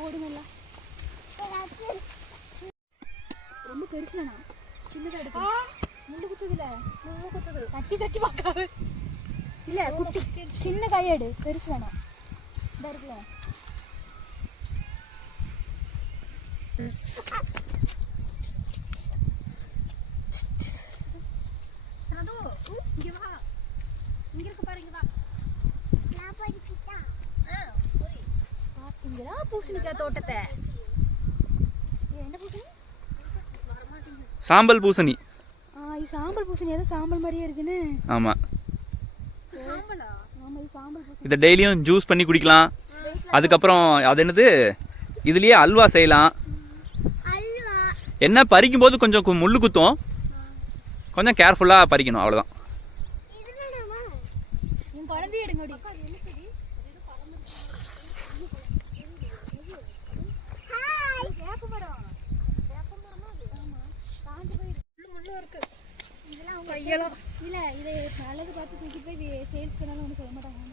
ഓടുന്നില്ല. ഒന്ന് കടിച്ചണോ ചിന്നതെടുക്കും മുള്ളു മക്കാവ് ഇല്ല കുട്ടി? ചിന്ന കൈയെട്. കടിച്ചു വേണോ ഇതായിരിക്കില്ല பார்த்தீங்களா பூசணிக்காய் தோட்டத்தை? சாம்பல் பூசணி. சாம்பல் பூசணி ஏதோ சாம்பல் மாதிரியே இருக்குன்னு. ஆமாம் இது டெய்லியும் ஜூஸ் பண்ணி குடிக்கலாம். அதுக்கப்புறம் அது என்னது? இதுலேயே அல்வா செய்யலாம். என்ன பறிக்கும் போது கொஞ்சம் முள்ளு குத்தும். கொஞ்சம் கேர்ஃபுல்லாக பறிக்கணும் அவ்வளோதான் இருக்கு. இதெல்லாம் அவங்க இல்ல இதை நல்லது பார்த்து தூக்கி போய் சேல்ஸ் பண்ணாலும் ஒன்றும் சொல்ல மாட்டாங்க